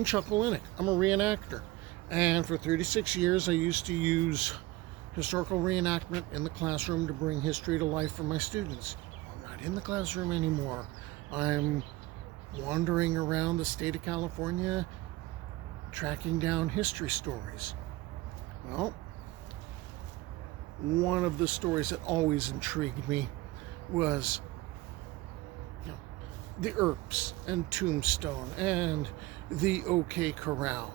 I'm Chuck Walinick. I'm a reenactor. And for 36 years, I used to use historical reenactment in the classroom to bring history to life for my students. I'm not in the classroom anymore. I'm wandering around the state of California, tracking down history stories. Well, one of the stories that always intrigued me was the Earps and Tombstone and the OK Corral.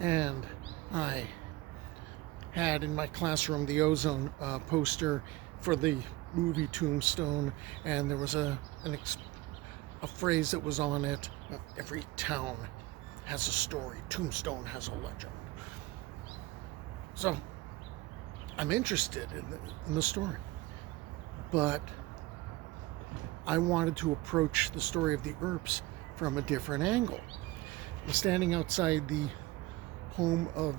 And I had in my classroom the ozone poster for the movie Tombstone, and there was a phrase that was on it: every town has a story, Tombstone has a legend. So I'm interested in the story, but I wanted to approach the story of the Earps from a different angle. I'm standing outside the home of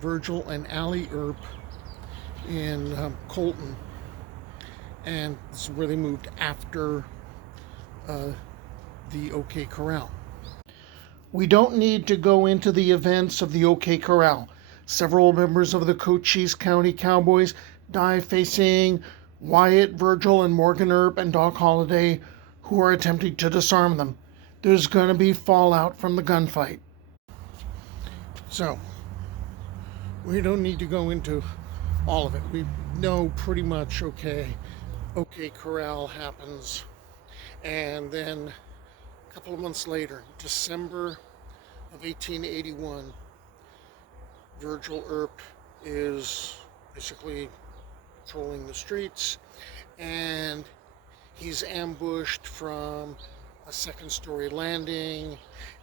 Virgil and Allie Earp in Colton, and this is where they moved after the OK Corral. We don't need to go into the events of the OK Corral. Several members of the Cochise County Cowboys die facing Wyatt, Virgil, and Morgan Earp and Doc Holliday, who are attempting to disarm them. There's going to be fallout from the gunfight. So, we don't need to go into all of it. We know pretty much, OK Corral happens. And then a couple of months later, December of 1881, Virgil Earp is basically patrolling the streets, and he's ambushed from a second-story landing,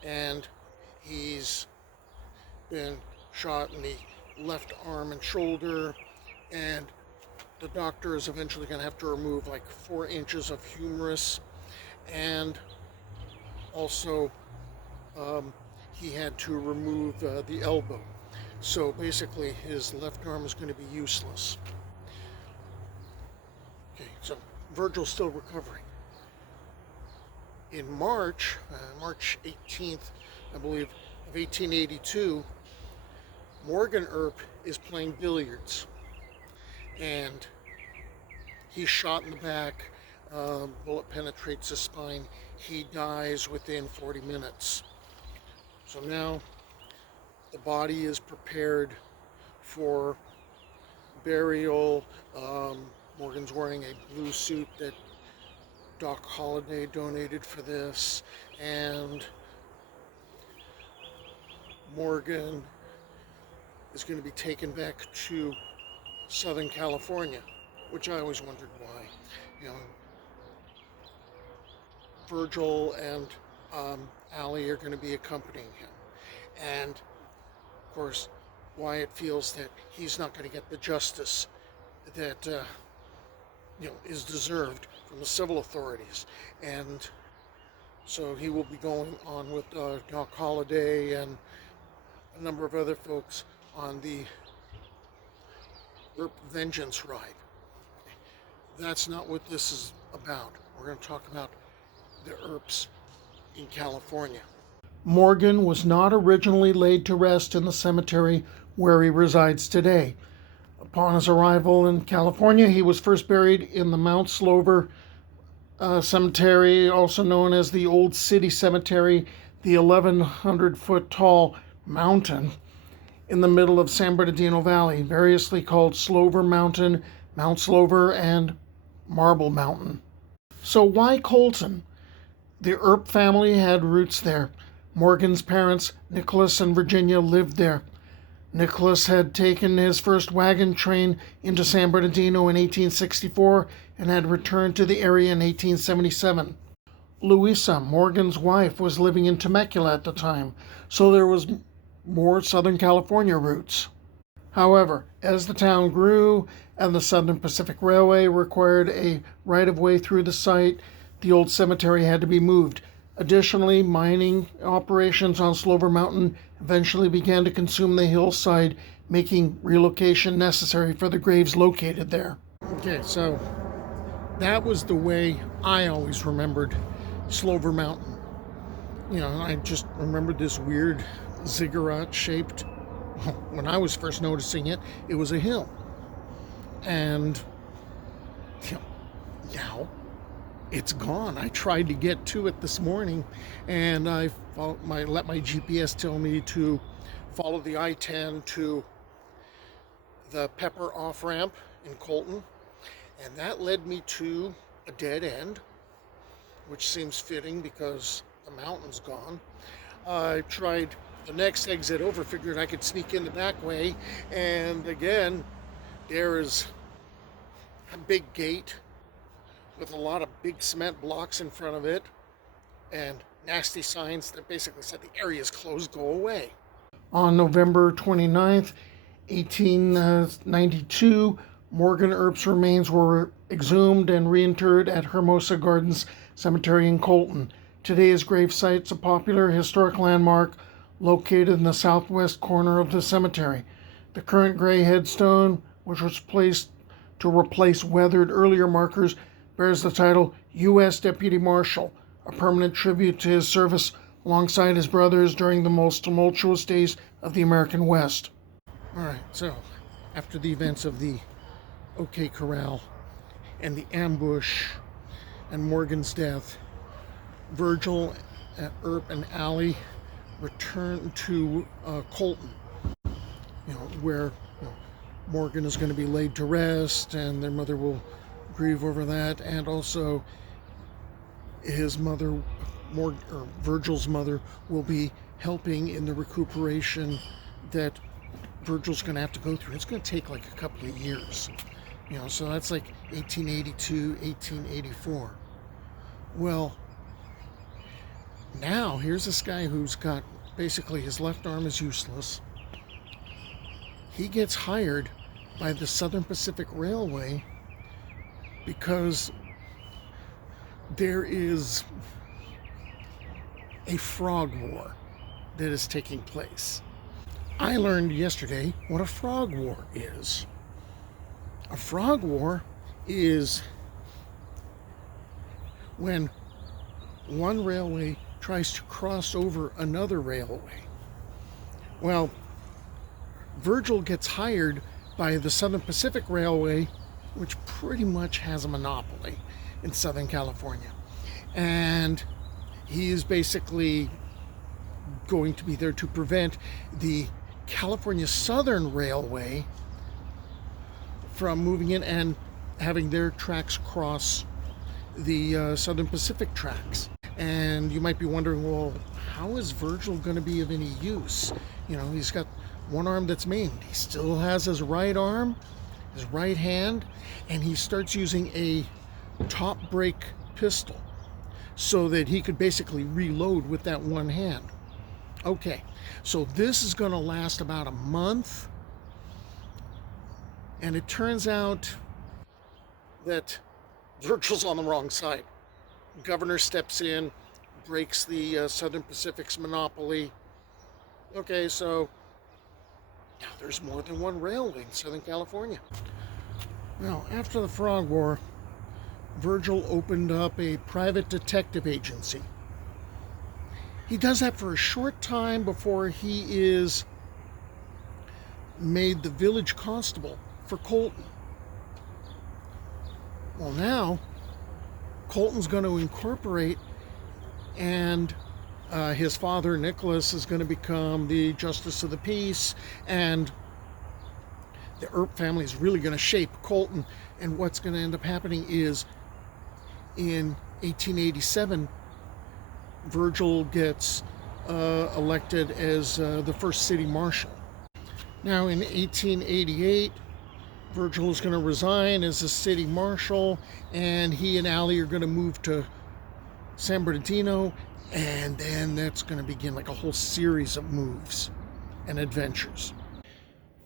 and he's been shot in the left arm and shoulder, and the doctor is eventually going to have to remove like 4 inches of humerus, and also he had to remove the elbow. So basically his left arm is going to be useless. Okay, so Virgil's still recovering. In March 18th, I believe, of 1882, Morgan Earp is playing billiards, and he's shot in the back. Bullet penetrates his spine. He dies within 40 minutes. So now the body is prepared for burial. Morgan's wearing a blue suit that Doc Holliday donated for this, and Morgan is going to be taken back to Southern California, which I always wondered why. Virgil and Allie are going to be accompanying him, and of course Wyatt feels that he's not going to get the justice that is deserved from the civil authorities, and so he will be going on with Doc Holliday and a number of other folks on the Earp Vengeance Ride. That's not what this is about. We're going to talk about the Earps in California. Morgan was not originally laid to rest in the cemetery where he resides today. Upon his arrival in California, he was first buried in the Mount Slover Cemetery, also known as the Old City Cemetery, the 1,100-foot tall mountain in the middle of San Bernardino Valley, variously called Slover Mountain, Mount Slover, and Marble Mountain. So why Colton? The Earp family had roots there. Morgan's parents, Nicholas and Virginia, lived there. Nicholas had taken his first wagon train into San Bernardino in 1864 and had returned to the area in 1877. Louisa, Morgan's wife, was living in Temecula at the time, so there was more Southern California roots. However, as the town grew and the Southern Pacific Railway required a right-of-way through the site, the old cemetery had to be moved. Additionally, mining operations on Slover Mountain eventually began to consume the hillside, making relocation necessary for the graves located there. Okay, so that was the way I always remembered Slover Mountain. I just remembered this weird ziggurat shaped, when I was first noticing it, it was a hill. And you know, now it's gone. I tried to get to it this morning, and I let my GPS tell me to follow the I-10 to the Pepper off ramp in Colton, and that led me to a dead end, which seems fitting because the mountain's gone. I tried the next exit over, figured I could sneak in the back way, and again, there is a big gate with a lot of big cement blocks in front of it and nasty signs that basically said the area is closed, go away. On November 29th, 1892, Morgan Earp's remains were exhumed and reinterred at Hermosa Gardens Cemetery in Colton. Today's grave site's a popular historic landmark located in the southwest corner of the cemetery. The current gray headstone, which was placed to replace weathered earlier markers, bears the title U.S. Deputy Marshal, a permanent tribute to his service alongside his brothers during the most tumultuous days of the American West. All right, so after the events of the OK Corral and the ambush and Morgan's death, Virgil, Earp, and Allie return to Colton, where Morgan is going to be laid to rest, and their mother will grieve over that, and also his mother, Virgil's mother, will be helping in the recuperation that Virgil's going to have to go through. It's going to take like a couple of years, so that's like 1882, 1884. Well, now here's this guy who's got basically his left arm is useless. He gets hired by the Southern Pacific Railway because there is a frog war that is taking place. I learned yesterday what a frog war is. A frog war is when one railway tries to cross over another railway. Well, Virgil gets hired by the Southern Pacific Railway, which pretty much has a monopoly in Southern California. And he is basically going to be there to prevent the California Southern Railway from moving in and having their tracks cross the Southern Pacific tracks. And you might be wondering, well, how is Virgil going to be of any use? He's got one arm that's maimed. He still has his right arm, his right hand, and he starts using a top brake pistol so that he could basically reload with that one hand. Okay, so this is going to last about a month, and it turns out that Virgil's on the wrong side. Governor steps in, breaks the Southern Pacific's monopoly. Okay, so now there's more than one railway in Southern California. Now, after the Frog War, Virgil opened up a private detective agency. He does that for a short time before he is made the village constable for Colton. Well, now Colton's going to incorporate, and his father, Nicholas, is going to become the Justice of the Peace, and the Earp family is really going to shape Colton. And what's going to end up happening is in 1887, Virgil gets elected as the first city marshal. Now in 1888, Virgil is going to resign as the city marshal, and he and Allie are going to move to San Bernardino, and then that's going to begin like a whole series of moves and adventures.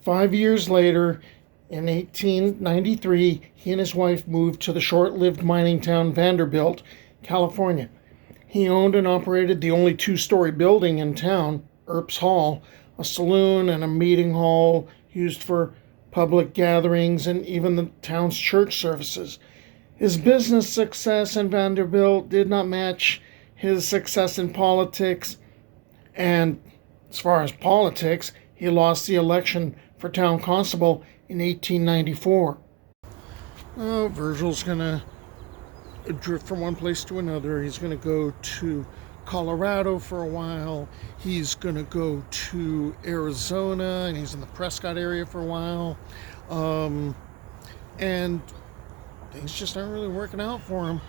5 years later, in 1893, he and his wife moved to the short-lived mining town Vanderbilt, California. He owned and operated the only two-story building in town, Earps Hall, a saloon and a meeting hall used for public gatherings and even the town's church services. His business success in Vanderbilt did not match his success in politics, and as far as politics, he lost the election for town constable in 1894. Oh, Virgil's going to drift from one place to another. He's going to go to Colorado for a while. He's going to go to Arizona, and he's in the Prescott area for a while. And things just aren't really working out for him.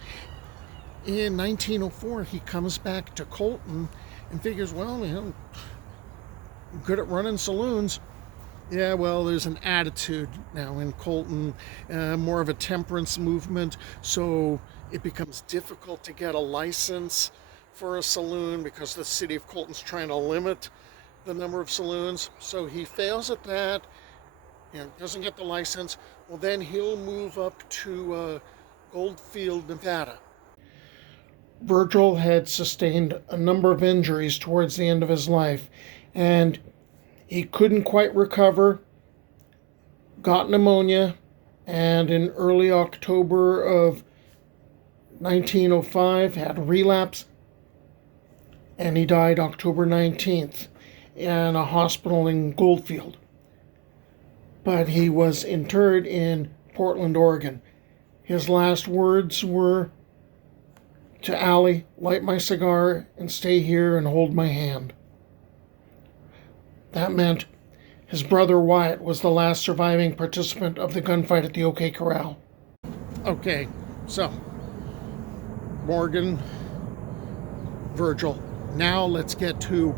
In 1904, he comes back to Colton and figures, well, I'm good at running saloons. Yeah, well, there's an attitude now in Colton, more of a temperance movement, so it becomes difficult to get a license for a saloon because the city of Colton's trying to limit the number of saloons. So he fails at that, doesn't get the license. Well, then he'll move up to Goldfield, Nevada. Virgil had sustained a number of injuries towards the end of his life, and he couldn't quite recover, got pneumonia, and in early October of 1905 had a relapse, and he died October 19th in a hospital in Goldfield. But he was interred in Portland, Oregon. His last words were, "To Allie, light my cigar and stay here and hold my hand." That meant his brother Wyatt was the last surviving participant of the gunfight at the OK Corral. Okay, so Morgan, Virgil. Now let's get to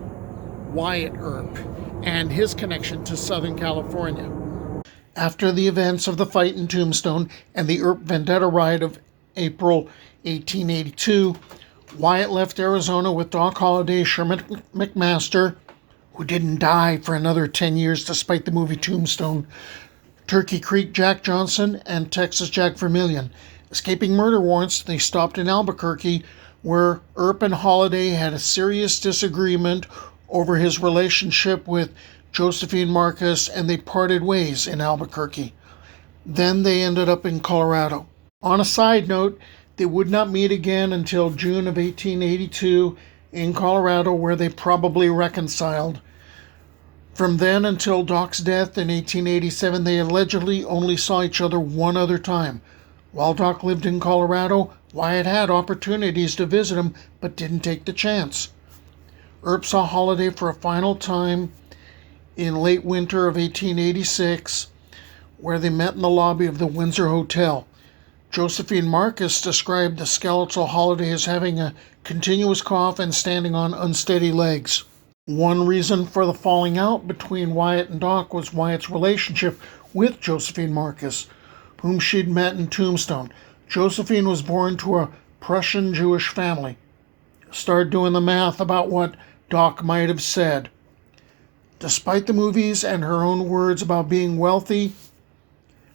Wyatt Earp and his connection to Southern California. After the events of the fight in Tombstone and the Earp Vendetta Ride of April 1882, Wyatt left Arizona with Doc Holliday, Sherman McMaster, who didn't die for another 10 years despite the movie Tombstone, Turkey Creek Jack Johnson, and Texas Jack Vermillion. Escaping murder warrants, they stopped in Albuquerque, where Earp and Holliday had a serious disagreement over his relationship with Josephine Marcus, and they parted ways in Albuquerque. Then they ended up in Colorado. On a side note, they would not meet again until June of 1882 in Colorado, where they probably reconciled. From then until Doc's death in 1887, they allegedly only saw each other one other time. While Doc lived in Colorado, Wyatt had opportunities to visit him, but didn't take the chance. Earp saw Holliday for a final time in late winter of 1886, where they met in the lobby of the Windsor Hotel. Josephine Marcus described the skeletal Holliday as having a continuous cough and standing on unsteady legs. One reason for the falling out between Wyatt and Doc was Wyatt's relationship with Josephine Marcus, whom she'd met in Tombstone. Josephine was born to a Prussian Jewish family. Start doing the math about what Doc might have said. Despite the movies and her own words about being wealthy,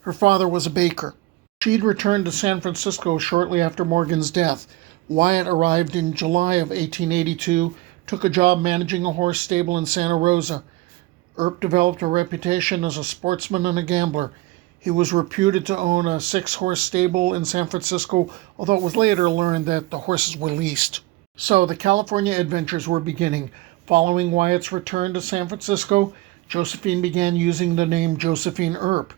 her father was a baker. She'd returned to San Francisco shortly after Morgan's death. Wyatt arrived in July of 1882, took a job managing a horse stable in Santa Rosa. Earp developed a reputation as a sportsman and a gambler. He was reputed to own a 6-horse stable in San Francisco, although it was later learned that the horses were leased. So the California adventures were beginning. Following Wyatt's return to San Francisco, Josephine began using the name Josephine Earp.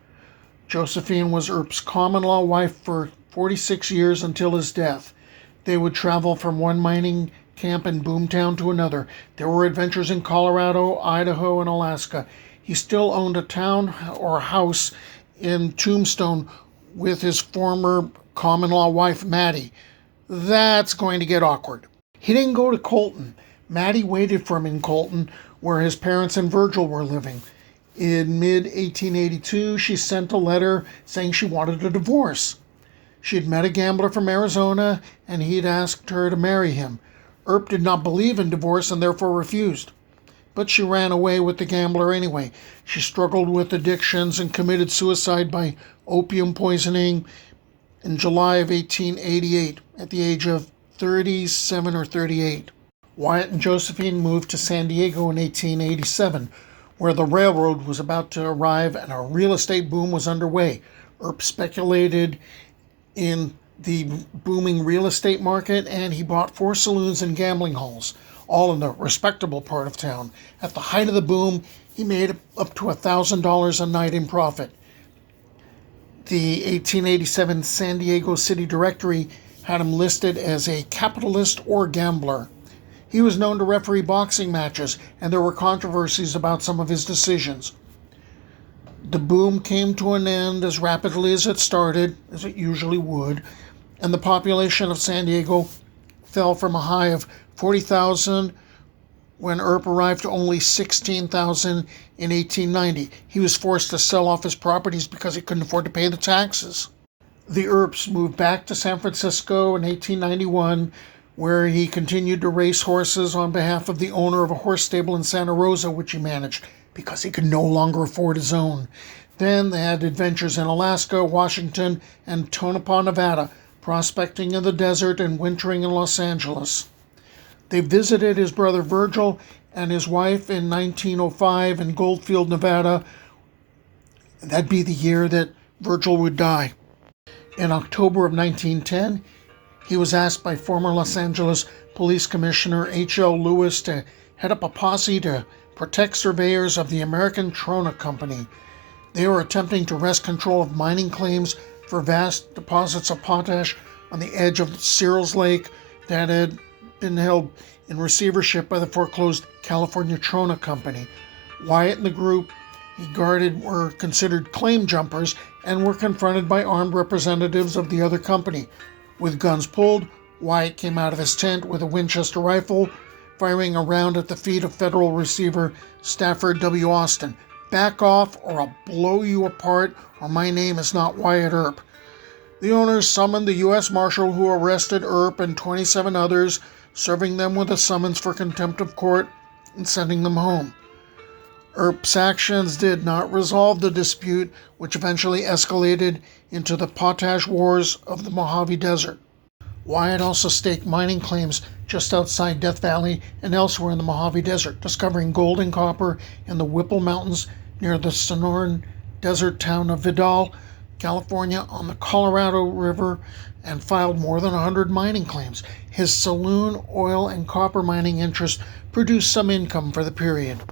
Josephine was Earp's common-law wife for 46 years until his death. They would travel from one mining camp in Boomtown to another. There were adventures in Colorado, Idaho, and Alaska. He still owned a town or house in Tombstone with his former common-law wife, Maddie. That's going to get awkward. He didn't go to Colton. Maddie waited for him in Colton, where his parents and Virgil were living. In mid-1882, she sent a letter saying she wanted a divorce. She had met a gambler from Arizona, and he'd asked her to marry him. Earp did not believe in divorce and therefore refused. But she ran away with the gambler anyway. She struggled with addictions and committed suicide by opium poisoning in July of 1888 at the age of 37 or 38. Wyatt and Josephine moved to San Diego in 1887, where the railroad was about to arrive and a real estate boom was underway. Earp speculated in the booming real estate market, and he bought 4 saloons and gambling halls, all in the respectable part of town. At the height of the boom, he made up to $1,000 a night in profit. The 1887 San Diego City Directory had him listed as a capitalist or gambler. He was known to referee boxing matches, and there were controversies about some of his decisions. The boom came to an end as rapidly as it started, as it usually would, and the population of San Diego fell from a high of 40,000 when Earp arrived to only 16,000 in 1890. He was forced to sell off his properties because he couldn't afford to pay the taxes. The Earps moved back to San Francisco in 1891, where he continued to race horses on behalf of the owner of a horse stable in Santa Rosa, which he managed because he could no longer afford his own. Then they had adventures in Alaska, Washington, and Tonopah, Nevada, prospecting in the desert and wintering in Los Angeles. They visited his brother Virgil and his wife in 1905 in Goldfield, Nevada. That'd be the year that Virgil would die. In October of 1910, he was asked by former Los Angeles Police Commissioner H.L. Lewis to head up a posse to protect surveyors of the American Trona Company. They were attempting to wrest control of mining claims for vast deposits of potash on the edge of Searles Lake that had been held in receivership by the foreclosed California Trona Company. Wyatt and the group he guarded were considered claim jumpers and were confronted by armed representatives of the other company. With guns pulled, Wyatt came out of his tent with a Winchester rifle, firing a round at the feet of federal receiver Stafford W. Austin. "Back off or I'll blow you apart, or my name is not Wyatt Earp." The owners summoned the U.S. Marshal, who arrested Earp and 27 others, serving them with a summons for contempt of court and sending them home. Earp's actions did not resolve the dispute, which eventually escalated into the potash wars of the Mojave Desert. Wyatt also staked mining claims just outside Death Valley and elsewhere in the Mojave Desert, discovering gold and copper in the Whipple Mountains near the Sonoran desert town of Vidal, California, on the Colorado River, and filed more than 100 mining claims. His saloon, oil, and copper mining interests produced some income for the period.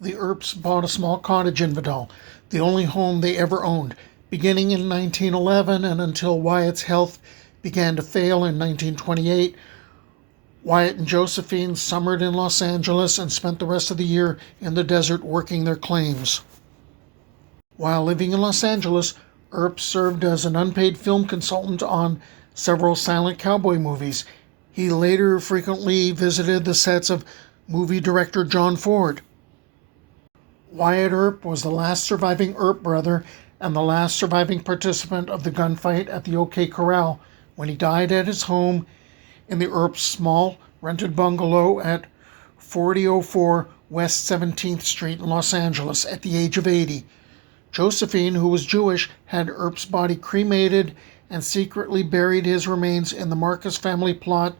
The Earps bought a small cottage in Vidal, the only home they ever owned, beginning in 1911 and until Wyatt's health began to fail in 1928. Wyatt and Josephine summered in Los Angeles and spent the rest of the year in the desert working their claims. While living in Los Angeles, Earp served as an unpaid film consultant on several silent cowboy movies. He later frequently visited the sets of movie director John Ford. Wyatt Earp was the last surviving Earp brother and the last surviving participant of the gunfight at the OK Corral when he died at his home in the Earp's small rented bungalow at 4004 West 17th Street in Los Angeles at the age of 80. Josephine, who was Jewish, had Earp's body cremated and secretly buried his remains in the Marcus family plot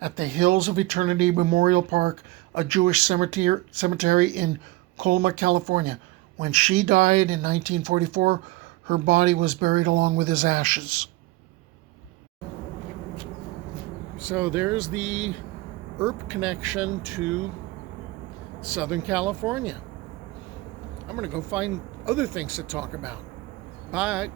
at the Hills of Eternity Memorial Park, a Jewish cemetery in Colma, California. When she died in 1944, her body was buried along with his ashes. So there's the Earp connection to Southern California. I'm going to go find other things to talk about. Bye.